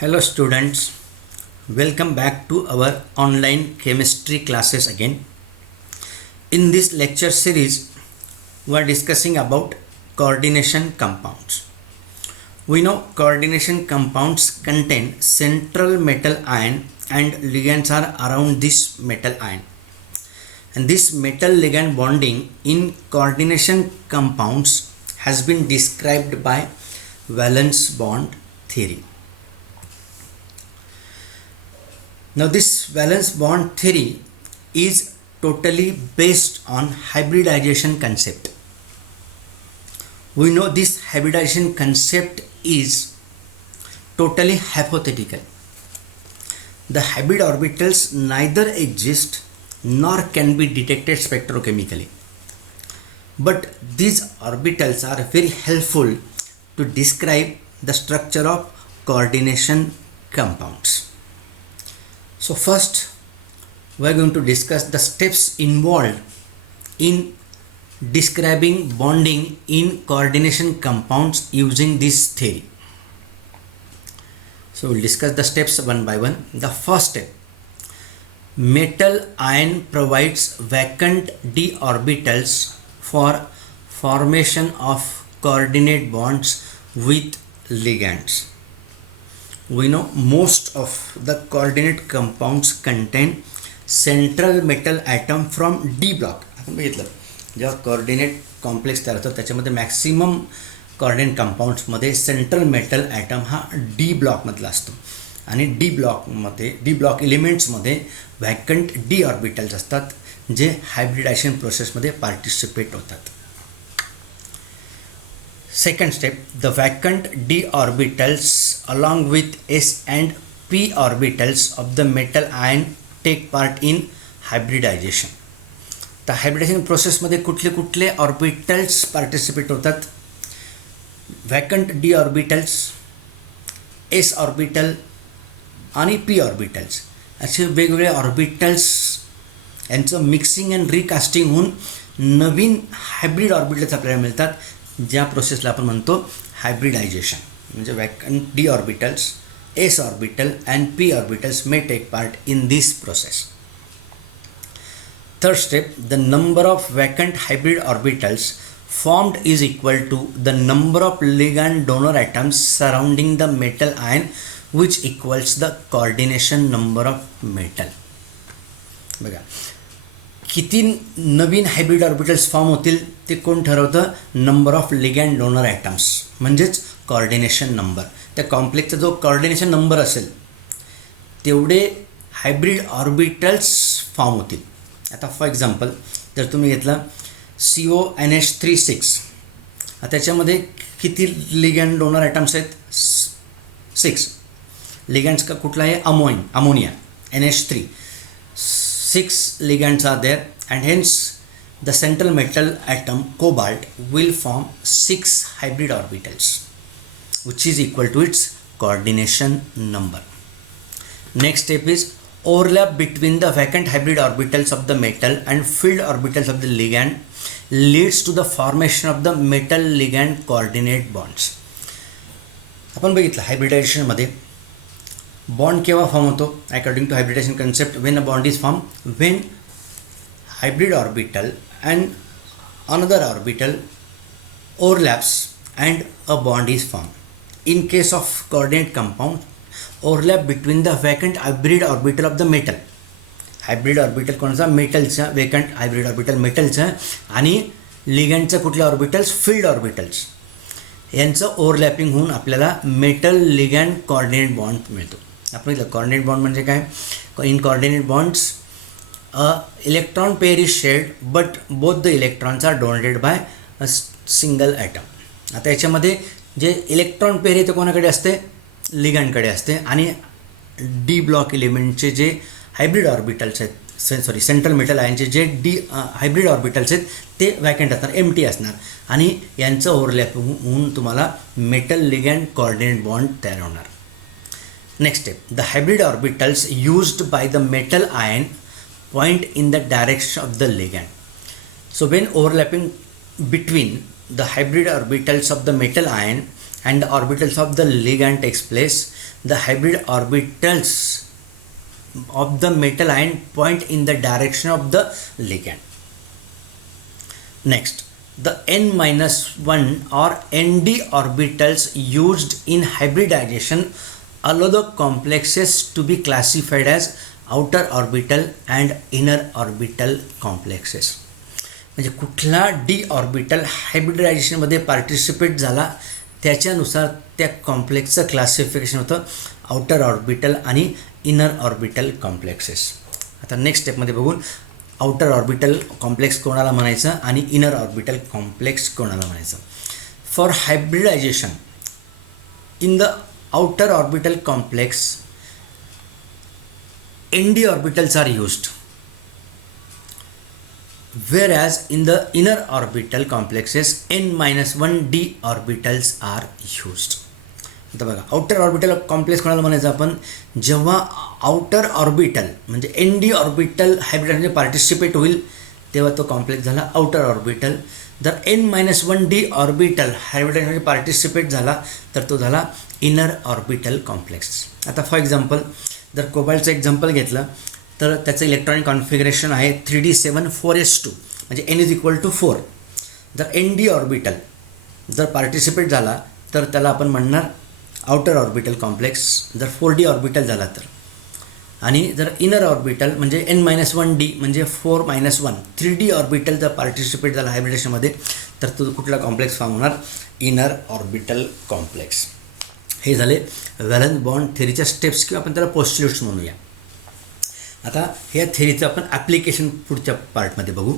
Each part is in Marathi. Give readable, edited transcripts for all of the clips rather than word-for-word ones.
Hello students, welcome back to our online chemistry classes again. In this lecture series, we are discussing about coordination compounds. We know coordination compounds contain central metal ion and ligands are around this metal ion. And this metal ligand bonding in coordination compounds has been described by valence bond theory. Now this valence bond theory is totally based on hybridization concept. We know this hybridization concept is totally hypothetical. The hybrid orbitals neither exist nor can be detected spectrochemically. But these orbitals are very helpful to describe the structure of coordination compounds. So first we are going to discuss the steps involved in describing bonding in coordination compounds using this theory. So we'll discuss the steps one by one. The first step, metal ion provides vacant d orbitals for formation of coordinate bonds with ligands. We know most of the coordinate compounds contain central metal atom from D block. आपण बघितलं जेव्हा कोऑर्डिनेट कॉम्प्लेक्स तयार होतो त्याच्यामध्ये मॅक्सिमम कोऑर्डिनेट कंपाउंड्समध्ये सेंट्रल मेटल ॲटम हा डी ब्लॉकमधला असतो आणि डी ब्लॉक एलिमेंट्समध्ये व्हॅकंट डी ऑर्बिटल्स असतात जे हायब्रिडायझेशन प्रोसेसमध्ये पार्टिसिपेट होतात. Second step, the vacant d orbitals along with s and p orbitals of the metal ion take part in hybridization. तर हायब्रिडायझेशन प्रोसेसमध्ये कुठले ऑर्बिटल्स पार्टिसिपेट होतात? Vacant d orbitals, s orbital आणि पी ऑर्बिटल्स असे वेगवेगळे ऑर्बिटल्स यांचं मिक्सिंग अँड रिकास्टिंग होऊन नवीन हायब्रिड ऑर्बिटल्स आपल्याला मिळतात, ज्या प्रोसेसला आपण म्हणतो हायब्रिडायझेशन. म्हणजे vacant d orbitals, s orbital and p orbitals may take part in this process. Third step, the number of vacant hybrid orbitals formed is equal to the number of ligand donor atoms surrounding the metal ion, which equals the coordination number of metal. बघा किती नवीन हायब्रिड ऑर्बिटल्स फॉर्म होतील ते कोण ठरवतं? नंबर ऑफ लिगॅन्ड डोनर ॲटम्स म्हणजेच कोऑर्डिनेशन नंबर. त्या कॉम्प्लेक्सचा जो कोऑर्डिनेशन नंबर असेल तेवढे हायब्रिड ऑर्बिटल्स फॉर्म होतील. आता फॉर एक्झाम्पल जर तुम्ही घेतला CONH36, त्याच्यामध्ये किती लिगॅन्ड डोनर ॲटम्स आहेत? 6. लिगॅन्ड्स का कुठला आहे? Ammonia NH3. 6 ligands are there and hence the central metal atom cobalt will form 6 hybrid orbitals, which is equal to its coordination number. Next step is overlap between the vacant hybrid orbitals of the metal and filled orbitals of the ligand leads to the formation of the metal ligand coordinate bonds. आपण बघितलं हायब्रिडायझेशनमध्ये बॉन्ड केव्हा फॉर्म होतो? According to hybridization concept, when a bond is form when hybrid orbital and another orbital overlaps and a bond is form. In case of coordinate compound, overlap between the vacant hybrid orbital of the metal. Hybrid orbital कोणाचा? मेटलचा. वॅकंट हायब्रिड ऑर्बिटल मेटलचं आणि लिगॅन्डचं कुठल्या ऑर्बिटल्स? Field orbitals. यांचं ओव्हरलॅपिंग होऊन आपल्याला मेटल लिगॅन्ड कोऑर्डिनेट बॉन्ड मिळतो. आपण कोऑर्डिनेट बॉन्ड म्हणजे काय? In coordinate bonds electron pair is shared but both the electrons are donated by a single atom. आता याच्यामध्ये जे इलेक्ट्रॉन पेअर आहे ते कोणाकडे असते? लिगॅन्डकडे असते आणि डी ब्लॉक एलिमेंटचे जे हायब्रिड ऑर्बिटल्स आहेत, सेंट्रल मेटल आयनचे जे हायब्रिड ऑर्बिटल्स आहेत ते वॅकंट असणार, एम्प्टी असणार आणि यांचं ओव्हरलॅप होऊन तुम्हाला मेटल लिगॅन्ड कोऑर्डिनेट बॉन्ड तयार होणार. Next step, the hybrid orbitals used by the metal ion point in the direction of the ligand. So when overlapping between the hybrid orbitals of the metal ion, and the orbitals of the ligand takes place, the hybrid orbitals of the metal ion point in the direction of the ligand. Next, the n-1 or nd orbitals used in hybridization allow the complexes to be classified as outer orbital and inner orbital complexes. म्हणजे कुठला डी ऑर्बिटल हायब्रिडायझेशनमध्ये पार्टिसिपेट झाला त्याच्यानुसार त्या कॉम्प्लेक्सचं क्लासिफिकेशन होतं आउटर ऑर्बिटल आणि इनर ऑर्बिटल कॉम्प्लेक्सेस. आता नेक्स्ट स्टेपमध्ये बघून आउटर ऑर्बिटल कॉम्प्लेक्स कोणाला म्हणायचं आणि इनर ऑर्बिटल कॉम्प्लेक्स कोणाला म्हणायचं. For hybridisation in the outer orbital complex nd orbitals are used, whereas in the inner orbital complexes n-1 d orbitals are used. आता बघा आउटर ऑर्बिटल कॉम्प्लेक्स कोणाला म्हणायचं आपण जेव्हा आउटर ऑर्बिटल म्हणजे एन डी ऑर्बिटल हायब्रिडायझेशनमध्ये पार्टिसिपेट होईल तेव्हा तो कॉम्प्लेक्स झाला आउटर ऑर्बिटल. जर n-1 डी ऑर्बिटल हायब्रिडायझेशनमध्ये पार्टिसिपेट झाला तर तो झाला इनर ऑर्बिटल कॉम्प्लेक्स. आता फॉर एक्झाम्पल जर कोबाल्टचं एक्झाम्पल घेतलं तर त्याचं इलेक्ट्रॉनिक कॉन्फिगरेशन आहे 3d7 4s2 म्हणजे n=4. जर एन डी ऑर्बिटल जर पार्टिसिपेट झाला तर त्याला आपण म्हणणार आउटर ऑर्बिटल कॉम्प्लेक्स. जर 4d ऑर्बिटल झाला तर आणि जर इनर ऑर्बिटल म्हणजे n-1 d म्हणजे 4-1 3d ऑर्बिटल जर पार्टिसिपेट झाला हायब्रिडेशनमध्ये तर तो कुठला कॉम्प्लेक्स फॉर्म होणार इनर ऑर्बिटल कॉम्प्लेक्स. हे झाले व्हॅलन्स बॉन्ड थेरीच्या स्टेप्स किंवा आपण त्याला पोस्ट्युलेट्स म्हणूया. आता ह्या थेरीचं आपण ॲप्लिकेशन पुढच्या पार्टमध्ये बघू.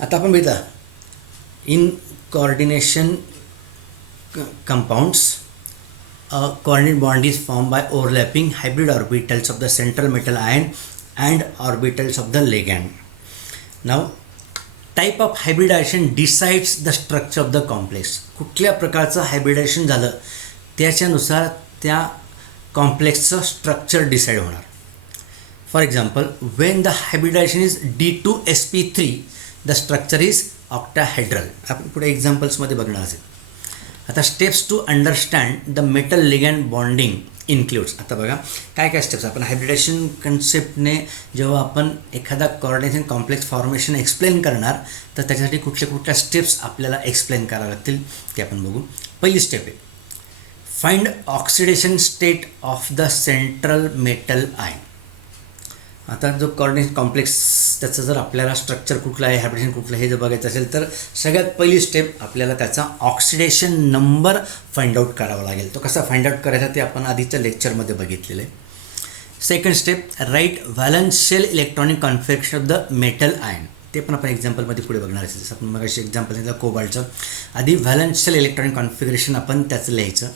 आता आपण बघितलं in coordination compounds coordinate bond is formed by overlapping hybrid orbitals of the central metal ion and orbitals of the ligand. Now type of hybridization decides the structure of the complex. कुठल्या प्रकारचं हायब्रिडायझेशन झालं त्याच्यानुसार त्या कॉम्प्लेक्सचं स्ट्रक्चर डिसाईड होणार. For example when the hybridization is D2sp3 the structure is octahedral. आपण पुढे एक्झाम्पल्समध्ये बघणार असेल. आता steps to understand the metal ligand bonding includes. आता बघा काय काय स्टेप्स आपण हायब्रिडेशन कन्सेप्टने जेव्हा आपण एखादा कोऑर्डिनेशन कॉम्प्लेक्स फॉर्मेशन एक्सप्लेन करणार तर त्याच्यासाठी कुठल्या स्टेप्स आपल्याला एक्सप्लेन कराव्या लागतील ते आपण बघू. पहिली स्टेप आहे find oxidation state of the central metal ion. आता जो कोऑर्डिनेशन कॉम्प्लेक्स त्याचं जर आपल्याला स्ट्रक्चर कुठलं आहे हायब्रिडेशन कुठलं हे जर बघायचं असेल तर सगळ्यात पहिली स्टेप आपल्याला त्याचा ऑक्सिडेशन नंबर फाइंड आउट करावा लागेल. तो कसा फाइंड आउट करायचा ते आपण आधीच्या लेक्चरमध्ये बघितलेलं आहे. Second step write valence shell electronic configuration of the metal ion. ते पण आपण एक्झाम्पलमध्ये पुढे बघणार असेल. जसं आपण मग अशी एक्झाम्पल सांगितलं कोबाल्टचं आधी व्हॅलन्स शेल इलेक्ट्रॉनिक कॉन्फिगरेशन आपण त्याचं लिहायचं.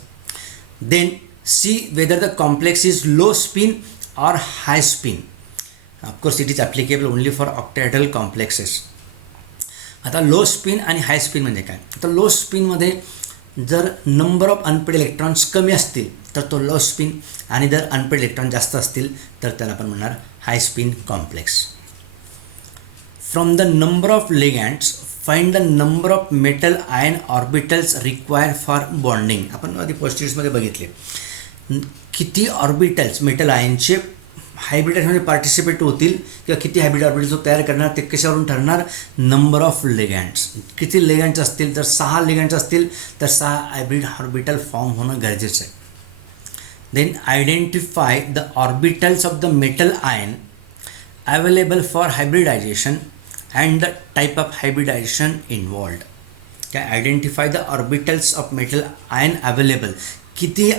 Then see whether the complex is low spin or high spin. Of course it is applicable only for octahedral complexes. आता लो स्पिन आणि हाय स्पिन म्हणजे काय. आता लो स्पिनमध्ये जर नंबर ऑफ अनपेड इलेक्ट्रॉन्स कमी असतील तर तो लो स्पिन आणि जर अनपेड इलेक्ट्रॉन जास्त असतील तर त्याला आपण म्हणणार high spin complex. From the number of ligands find the number of metal ion orbitals required for bonding. आपण आधी पोस्ट्युलेट्समध्ये बघितले किती ऑर्बिटल्स मेटल आयनचे हायब्रिडायझेशनमध्ये पार्टिसिपेट होतील किंवा किती हायब्रिड ऑर्बिटल्स तयार करणार ते कशावरून ठरणार नंबर ऑफ लिगँड्स. किती लिगँड्स असतील जर 6 लिगँड्स असतील तर 6 हायब्रिड ऑर्बिटल फॉर्म होणं गरजेचं आहे. Then identify the orbitals of the metal ion available for hybridization and the type of hybridization involved. काय identify the orbitals of metal ion available किती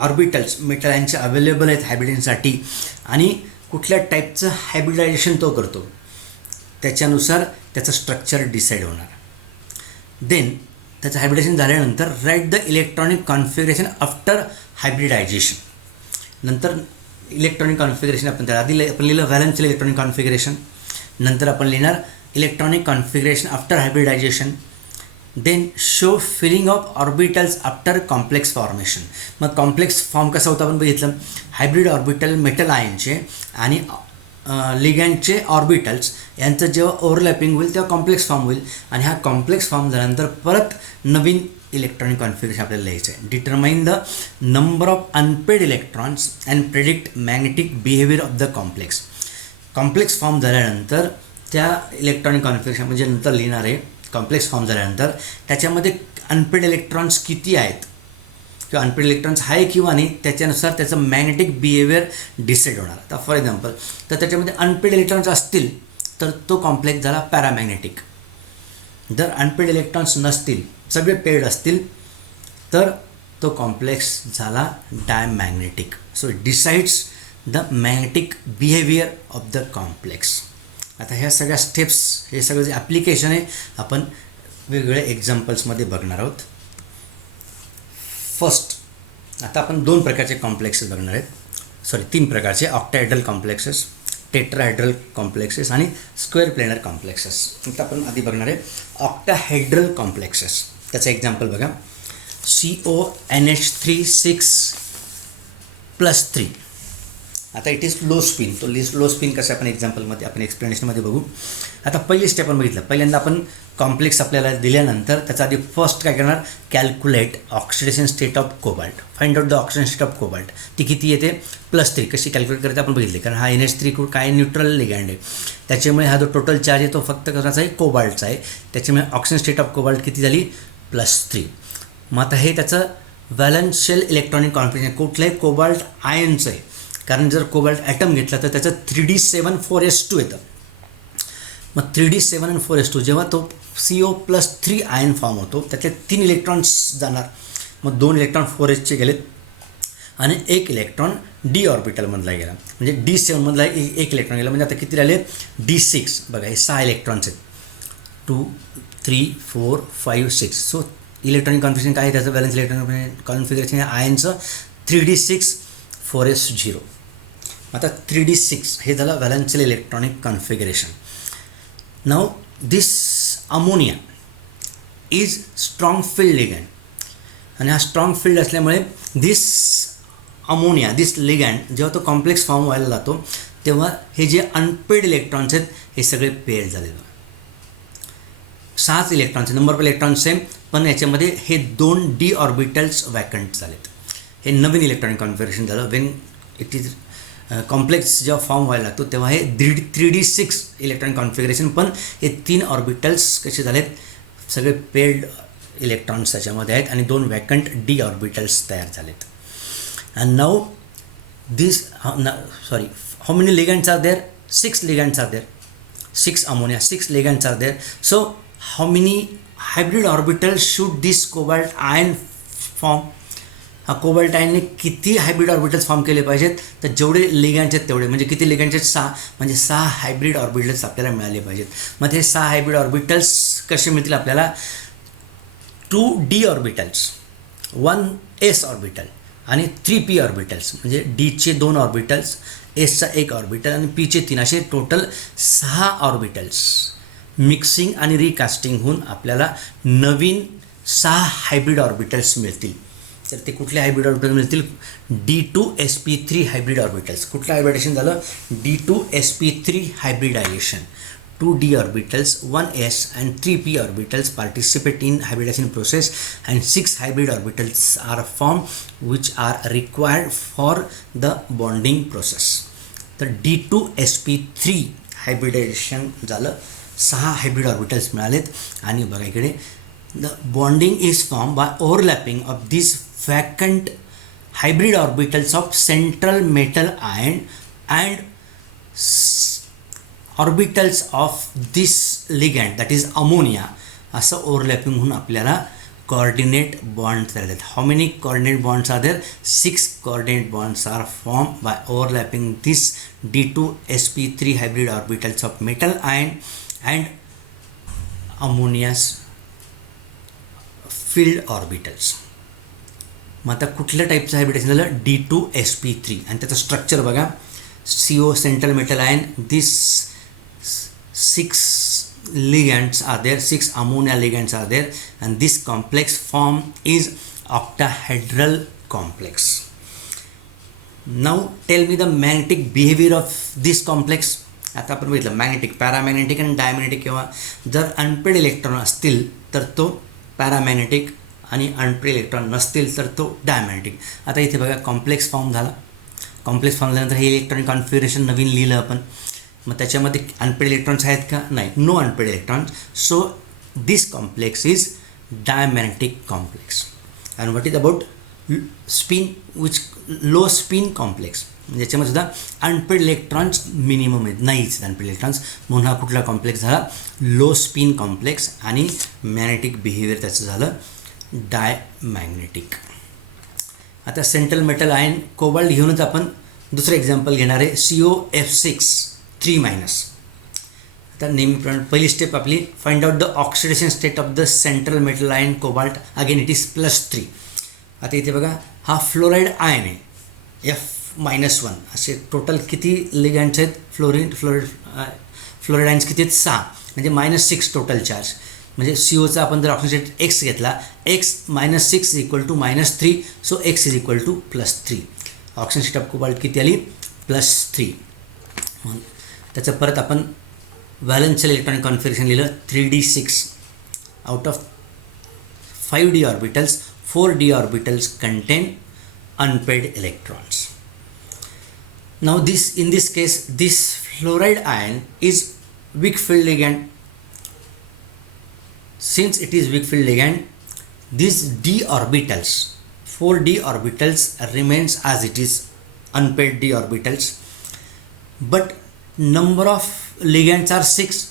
ऑर्बिटल्स मेटल आयनचे अवेलेबल आहेत हायब्रिडेशनसाठी आणि कुठल्या टाईपचं हायब्रिडायझेशन तो करतो त्याच्यानुसार त्याचं स्ट्रक्चर डिसाईड होणार. देन त्याचं हायब्रिडायझेशन झाल्यानंतर write the electronic configuration after hybridisation. नंतर इलेक्ट्रॉनिक कॉन्फिगरेशन आपण त्याला आधी आपण लिहिलं व्हॅलन्स इलेक्ट्रॉनिक कॉन्फिगरेशन. नंतर आपण लिहिणार electronic configuration after hybridisation. Then show filling of orbitals after complex formation. मग कॉम्प्लेक्स फॉर्म कसा होता आपण बघितलं हायब्रिड ऑर्बिटल मेटल आयनचे आणि लिगँडचे ऑर्बिटल्स यांचं जेव्हा ओव्हरलॅपिंग होईल तेव्हा कॉम्प्लेक्स फॉर्म होईल आणि हा कॉम्प्लेक्स फॉर्म झाल्यानंतर परत नवीन इलेक्ट्रॉनिक कॉन्फिगरेशन आपल्याला लिहायचं आहे. Determine the number of unpaired electrons and predict magnetic behaviour of the complex. Complex form झाल्यानंतर त्या इलेक्ट्रॉनिक कॉन्फिगरेशन म्हणजे नंतर लिहिणार आहे. कॉम्प्लेक्स फॉर्म झाल्यानंतर त्याच्यामध्ये अनपेड इलेक्ट्रॉन्स किती आहेत किंवा अनपेड इलेक्ट्रॉन्स आहे किंवा नाही त्याच्यानुसार त्याचं मॅग्नेटिक बिहेवियर डिसाईड होणार. आता फॉर एक्झाम्पल तर त्याच्यामध्ये अनपेड इलेक्ट्रॉन्स असतील तर तो कॉम्प्लेक्स झाला पॅरामॅग्नेटिक. जर अनपेड इलेक्ट्रॉन्स नसतील, सगळे पेड असतील, तर तो कॉम्प्लेक्स झाला diamagnetic. So it decides the magnetic behaviour of the complex. आता ह्या सगळ्या स्टेप्स, हे सगळं जे ॲप्लिकेशन आहे आपण वेगवेगळ्या एक्झाम्पल्समध्ये बघणार आहोत. फर्स्ट, आता आपण 2 प्रकारचे कॉम्प्लेक्सेस बघणार आहेत. 3 प्रकारचे, ऑक्टाहेड्रल कॉम्प्लेक्सेस, टेट्राहेड्रल कॉम्प्लेक्सेस आणि स्क्वेअर प्लेनर कॉम्प्लेक्सेस. आता आपण आधी बघणार आहे ऑक्टाहेड्रल कॉम्प्लेक्सेस. त्याचं एक्झाम्पल बघा, CONH3 6+3. आता इट इज लो स्पिन. तो लो स्पिन कसं आपण एक्झाम्पलमध्ये आपण एक्सप्लेनेशनमध्ये बघू. आता पहिली स्टेप आपण बघितलं. पहिल्यांदा आपण कॉम्प्लेक्स आपल्याला दिल्यानंतर त्याचा आधी फर्स्ट काय करणार, calculate oxidation state of cobalt, find out the oxidation state of cobalt. ती किती येते, +3. कशी कॅल्क्युलेट करायचं आपण बघितले, कारण हा NH3 काय न्यूट्रल लिगँड आहे, त्याच्यामुळे हा जो टोटल चार्ज आहे तो फक्त कशाचा आहे, कोबाल्टचा आहे. त्याच्यामुळे ऑक्सिडेशन स्टेट ऑफ कोबाल्ट किती झाली, +3. मग आता हे त्याचं व्हॅलन्शियल इलेक्ट्रॉनिक कॉन्फिगरेशन कुठलंही कोबाल्ट आयनचं आहे. कारण जर कोबाल्ट ॲटम घेतला तर त्याचं 3D7 4s2 येतं. मग 3D7 आणि 4s2 जेव्हा तो CO+3 आयन फॉर्म होतो त्यातले 3 इलेक्ट्रॉन्स जाणार. मग 2 इलेक्ट्रॉन 4sचे गेलेत आणि 1 इलेक्ट्रॉन D ऑर्बिटलमधला गेला, म्हणजे D7मधला 1 इलेक्ट्रॉन गेला. म्हणजे आता किती राहिले, D6. बघा हे 6 इलेक्ट्रॉन्स आहेत, 2 3 4 5 6. सो इलेक्ट्रॉनिक कॉन्फिगरेशन काय आहे त्याचं, बॅलन्स इलेक्ट्रॉनिक कॉन्फिगरेशन आहे आयनचं 3D6 4s0. आता 3D6 हे झालं valence shell electronic configuration. Now this ammonia is strong field ligand, आणि हा स्ट्रॉंग फील्ड असल्यामुळे दिस अमोनिया, दिस लिगँड जेव्हा तो कॉम्प्लेक्स फॉर्म व्हायला जातो तेव्हा हे जे अनपेड इलेक्ट्रॉन्स आहेत हे सगळे पेड झालेले. 6 electrons, number of electrons same, पण याच्यामध्ये हे 2 D ऑर्बिटल्स वॅकंट झालेत. हे नवीन इलेक्ट्रॉनिक कॉन्फिगरेशन झालं. वेन इट इज कॉम्प्लेक्स जेव्हा फॉर्म व्हायला लागतो तेव्हा हे 3D6 इलेक्ट्रॉनिक कॉन्फिगरेशन, पण हे 3 ऑर्बिटल्स कसे झालेत, सगळे पेड इलेक्ट्रॉन्स त्याच्यामध्ये आहेत आणि 2 वॅकंट D ऑर्बिटल्स तयार झालेत. And now this how many ligands are there, 6 ligands are there, 6 ammonia, 6 ligands are there. So how many hybrid orbitals should this cobalt ion form. हा कोबाल्ट आयनने किती हायब्रिड ऑर्बिटल्स फॉर्म केले पाहिजेत, तर जेवढे लिगँड्स आहेत तेवढे, म्हणजे किती लिगँड्स आहेत, 6, म्हणजे 6 हायब्रिड ऑर्बिटल्स आपल्याला मिळाले पाहिजेत. मग हे 6 हायब्रिड ऑर्बिटल्स कसे मिळतील आपल्याला, 2 D ऑर्बिटल्स, 1 S ऑर्बिटल आणि 3 P ऑर्बिटल्स, म्हणजे Dचे 2 ऑर्बिटल्स, Sचा 1 ऑर्बिटल आणि Pचे 3, असे टोटल 6 ऑर्बिटल्स मिक्सिंग आणि रिकास्टिंग होऊन आपल्याला नवीन 6 हायब्रिड ऑर्बिटल्स मिळतील. तर ते कुठले हायब्रिड ऑर्बिटल्स मिळतील, D2sp3 हायब्रिड ऑर्बिटल्स. कुठलं हायब्रिडेशन झालं, D2sp3 hybridisation. 2 D orbitals, 1 S and 3 P orbitals participate in hybridization process, and 6 hybrid orbitals are formed which are required for the bonding process. तर D2sp3 हायब्रिडायजेशन झालं, 6 हायब्रिड ऑर्बिटल्स मिळालेत. आणि बघा इकडे, the bonding is formed by overlapping of these vacant hybrid orbitals of central metal ion and orbitals of this ligand, that is ammonia. असं ओव्हरलॅपिंग होऊन आपल्याला coordinate bonds तयार आहेत. How many coordinate bonds are there? 6 coordinate bonds are formed by overlapping this D2sp3 hybrid orbitals of metal ion and ammonia's filled orbitals. मग आता कुठल्या टाईपचं हायब्रिडेशन झालं, D2sp3, आणि त्याचं स्ट्रक्चर बघा, CO central metal ion, this 6 ligands are there, 6 ammonia ligands are there, and this complex form is octahedral complex. Now tell me the magnetic behavior of this complex. आता आपण बघितलं मॅग्नेटिक, पॅरामॅग्नेटिक आणि डायमॅग्नेटिक. किंवा जर अनपेड इलेक्ट्रॉन असतील तर तो पॅरामॅग्नेटिक आणि अनपेड इलेक्ट्रॉन नसतील तर तो डायमॅग्नेटिक. आता इथे बघा कॉम्प्लेक्स फॉर्म झाला. कॉम्प्लेक्स फॉर्म झाल्यानंतर हे इलेक्ट्रॉनिक कॉन्फिगरेशन नवीन लिहिलं आपण. मग त्याच्यामध्ये अनपेड इलेक्ट्रॉन्स आहेत का? नाही, no unpaired electrons. So this complex is diamagnetic complex. And what is about spin which low spin complex, ज्याच्यामध्ये सुद्धा अनपेड इलेक्ट्रॉन्स मिनिमम आहेत, नाहीच अनपेड इलेक्ट्रॉन्स, म्हणून हा कुठला कॉम्प्लेक्स झाला? Low spin complex. आणि मॅग्नेटिक बिहेवियर त्याचं झालं डायमॅग्नेटिक. आता सेंट्रल मेटल आयन कोबाल्ट घेऊनच आपण दुसरं एक्झाम्पल घेणार आहे, COF6 3-. आता नेहमीप्रमाणे पहिली स्टेप आपली, find out the oxidation state of the central metal ion cobalt. Again it is +3. आता इथे बघा हा फ्लोराईड आयन आहे, F-1. असे टोटल किती लिगँड्स आहेत? फ्लोराईड आयन्स किती आहेत? 6, म्हणजे -6 टोटल चार्ज. म्हणजे COचा आपण जर ऑक्सिजन स्टेट X घेतला, X -6 = -3, so X is equal to +3. Oxygen state of cobalt किती आली? +3. त्याचं परत आपण व्हॅलेन्शियल इलेक्ट्रॉनिक कॉन्फिगरेशन लिहिलं 3d6. Out of 5d orbitals 4d orbitals content unpaired electrons. Now in this case this fluoride ion is weak field ligand. Since it is weak field ligand, these d orbitals, 4d orbitals remains as it is, unpaired d orbitals, but number of ligands are 6.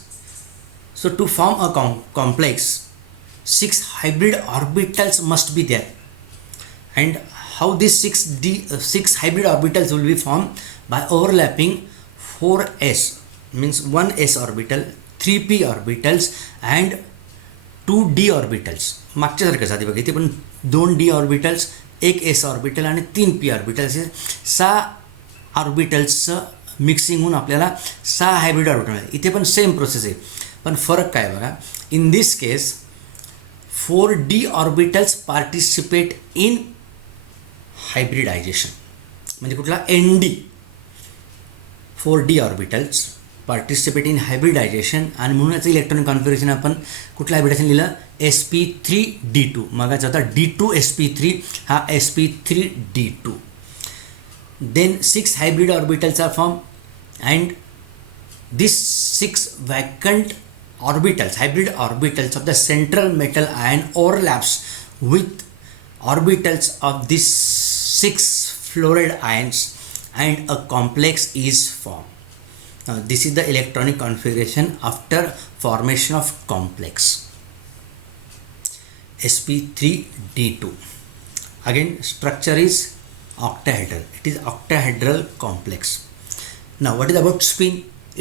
So to form a complex, 6 hybrid orbitals must be there. And how these 6 hybrid orbitals will be formed? By overlapping 4s, means 1s orbital, 3p orbitals and 2d orbitals. मागच्यासारखंच आधी बघा, इथे पण 2d ऑर्बिटल्स, 1 s ऑर्बिटल आणि 3p ऑर्बिटल्स, 6 ऑर्बिटल्सचं मिक्सिंग होऊन आपल्याला 6 हायब्रिड ऑर्बिटल मिळाले. इथे पण सेम प्रोसेस आहे, पण फरक काय बघा. In this case 4d orbitals participate in hybridisation, म्हणजे कुठला? ND. 4d orbitals participate in hybridisation, आणि म्हणूनच इलेक्ट्रॉनिक कॉन्फिगरेशन आपण कुठलं हायब्रिडायझेशन लिहिलं? sp3d2. मागाचा होता d2sp3, हा sp3d2. Then 6 hybrid orbitals are form, and this 6 vacant orbitals, hybrid orbitals of the central metal ion overlaps with orbitals of these 6 fluoride ions and a complex is formed. Now this is the electronic configuration after formation of complex sp3d2. Again structure is octahedral. It is octahedral complex. Now what is about spin?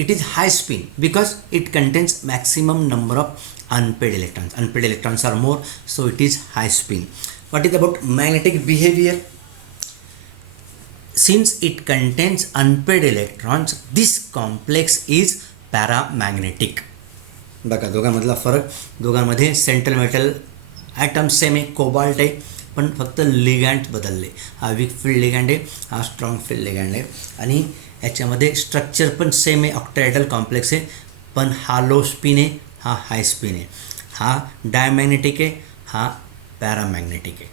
It is high spin because it contains maximum number of unpaired electrons. Unpaired electrons are more, so it is high spin. What is about magnetic behavior? Since it contains unpaired electrons, this complex is paramagnetic. बघा दोघांमधला फरक, दोघांमध्ये सेंट्रल मेटल ॲटम सेम आहे, कोबाल्ट आहे, पण फक्त लिगँड बदलले. हा वीक फील्ड लिगँड आहे, हा स्ट्रॉंग फील्ड लिगँड आहे, आणि याच्यामध्ये स्ट्रक्चर पण सेम आहे, ऑक्टाहेड्रल कॉम्प्लेक्स आहे, पण हा लो स्पिन आहे, हा हाय स्पिन आहे, हा डायमॅग्नेटिक आहे, हा पॅरामॅग्नेटिक आहे.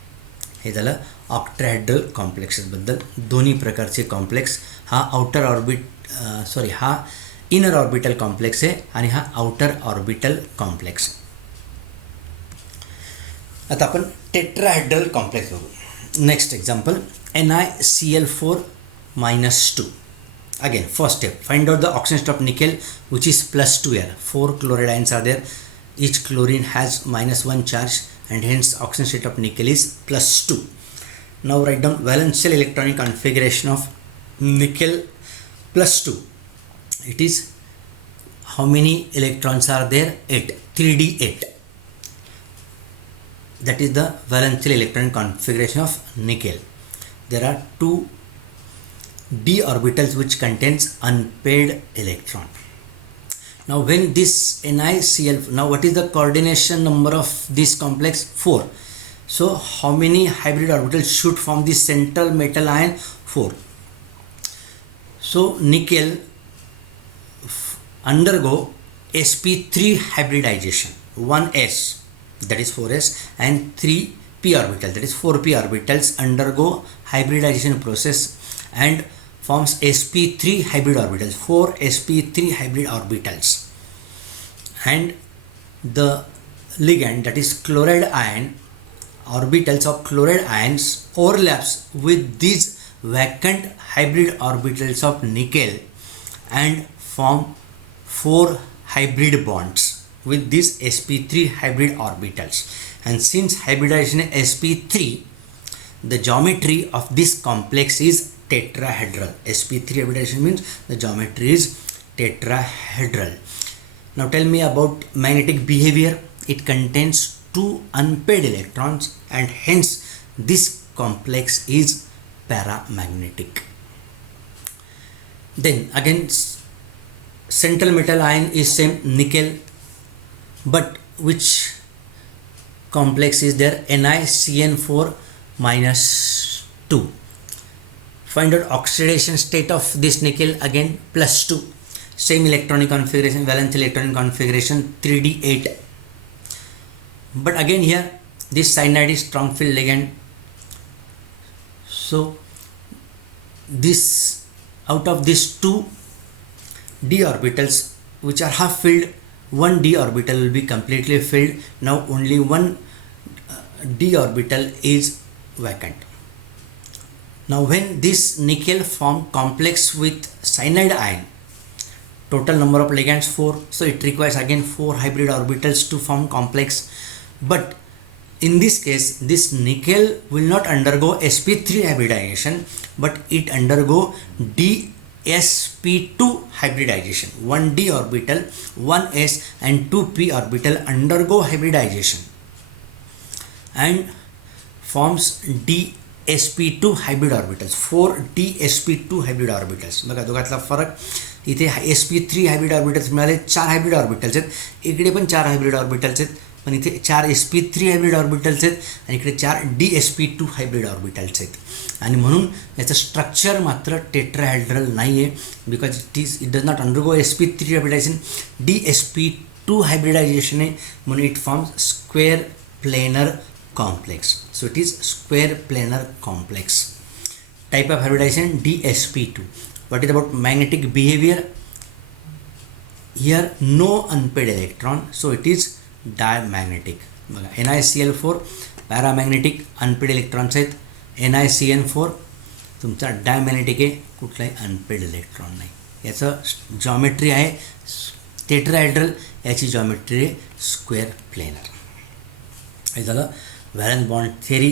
हे झालं ऑक्टाहेड्रल कॉम्प्लेक्सेसबद्दल. दोन्ही प्रकारचे कॉम्प्लेक्स, हा आउटर हा इनर ऑर्बिटल कॉम्प्लेक्स आहे आणि हा आउटर ऑर्बिटल कॉम्प्लेक्स. आता आपण टेट्राहेड्रल कॉम्प्लेक्स बघू. Next example, NiCl4-2. Again, first step, find out the oxidation state of nickel, which is +2 here. 4 chloride ions are there. Each chlorine has -1 charge, and hence oxidation state of nickel is +2. Now write down valential electronic configuration of nickel +2. It is, how many electrons are there? 8. 3d8. That is the valential electronic configuration of nickel. There are 2 d orbitals which contains unpaired electron. Now when this NiCl, now what is the coordination number of this complex? 4. So how many hybrid orbitals should form the central metal ion? 4. So nickel undergo sp3 hybridization, 1s, that is 4s, and 3 p orbital, that is 4p orbitals undergo hybridization process and forms sp3 hybrid orbitals, 4 sp3 hybrid orbitals, and the ligand, that is chloride ion, orbitals of chloride ions overlaps with these vacant hybrid orbitals of nickel and form 4 hybrid bonds with these sp3 hybrid orbitals. And since hybridization is sp3, the geometry of this complex is tetrahedral. sp3 hybridization means the geometry is tetrahedral. Now tell me about magnetic behavior. It contains 2 unpaired electrons and hence this complex is paramagnetic. Then again, central metal ion is same nickel, but which complex is there? NiCN4 minus 2. Find out oxidation state of this nickel, again +2. Same electronic configuration, valence electronic configuration 3d8. But again here this cyanide is strong field ligand. So this, out of these 2 d orbitals which are half filled, 1 d orbital will be completely filled. Now only 1 d orbital is vacant. Now when this nickel form complex with cyanide ion, total number of ligands 4, so it requires again 4 hybrid orbitals to form complex. But in this case, this nickel will not undergo sp3 hybridization, but it undergo dsp2 hybridization. 1d orbital, 1s and 2p orbital undergo hybridization and forms dsp2 hybrid orbitals, 4 dsp2 hybrid orbitals. बघा दोघातला फरक, इथे sp3 हायब्रिड ऑर्बिटल्स मिळाले, 4 हायब्रिड ऑर्बिटल्स आहेत, इकडे पण 4 हायब्रिड ऑर्बिटल्स आहेत, पण इथे 4 sp3 हायब्रिड ऑर्बिटल्स आहेत आणि इकडे 4 dsp2 हायब्रिड ऑर्बिटल्स आहेत. आणि म्हणून याचं स्ट्रक्चर मात्र टेट्राहेड्रल नाही आहे, because it does not undergo sp3 hybridisation, dsp2 hybridisation आहे, म्हणून it forms square planar complex. So it is square planar complex. Type of hybridization dsp2. What is about magnetic behavior? Here no unpaired electron, so it is diamagnetic. NiCl4 paramagnetic, unpaired electrons आहेत, NiCN4 तुमचा डायमॅग्नेटिक आहे, कुठलाही अनपेड इलेक्ट्रॉन नाही. याचं जॉमेट्री आहे टेट्राहेड्रल, याची जॉमेट्री आहे स्क्वेअर प्लेनर. हे झालं व्हॅलन्स बॉन्ड थिअरी.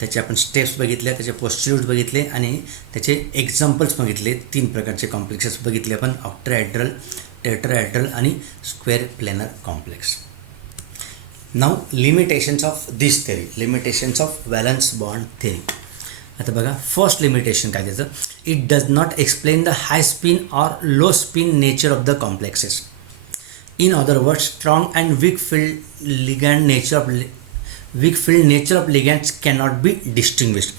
त्याचे आपण स्टेप्स बघितले, त्याचे पोस्टिट्यूट्स बघितले आणि त्याचे एक्झाम्पल्स बघितले. 3 प्रकारचे कॉम्प्लेक्सेस बघितले आपण, ऑक्टाहेड्रल, टेट्राहेड्रल आणि square planar complex. Now limitations of this theory, limitations of valence bond theory. आता बघा फर्स्ट लिमिटेशन काय त्याचं, it does not explain the high spin or low spin nature of the complexes. In other words, strong and weak field nature of ligands cannot be distinguished.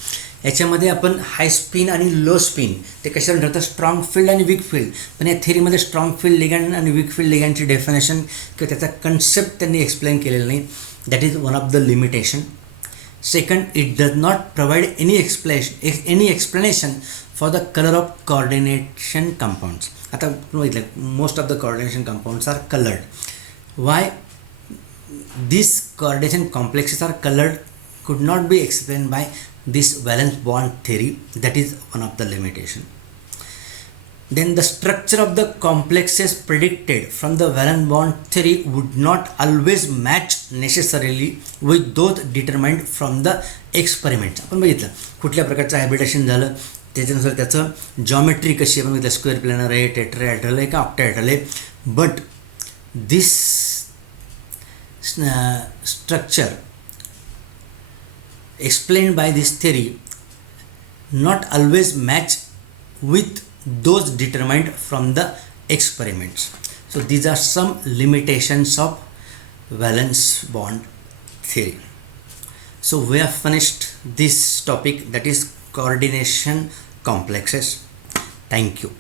याच्यामध्ये आपण हाय स्पिन आणि लो स्पिन ते कशाला ठरतं, स्ट्रॉंग फील्ड आणि वीक फील्ड. पण या थिअरीमध्ये स्ट्रॉंग फील्ड लिगँड आणि वीक फील्ड लिगँडची डेफिनेशन किंवा त्याचा कन्सेप्ट त्यांनी एक्सप्लेन केलेला नाही. That is one of the limitation. Second, it does not provide any explanation for the colour of coordination compounds. आता बघितलं, most of the coordination compounds are coloured. Why this coordination complexes are coloured could not be explained by this valence bond theory. That is one of the limitation. Then the structure of the complexes predicted from the valence bond theory would not always match necessarily with those determined from the experiments. आपण बघितलं कुठल्या प्रकारचं हायब्रिडेशन झालं, त्याच्यानुसार त्याचं जॉमेट्री कशी आपण बघितलं, स्क्वेअर प्लेनर आहे, टेट्राहेड्रल आहे का ऑक्टाहेड्रल आहे. But this structure explained by this theory not always match with those determined from the experiments. So these are some limitations of valence bond theory. So we have finished this topic, that is coordination complexes. Thank you.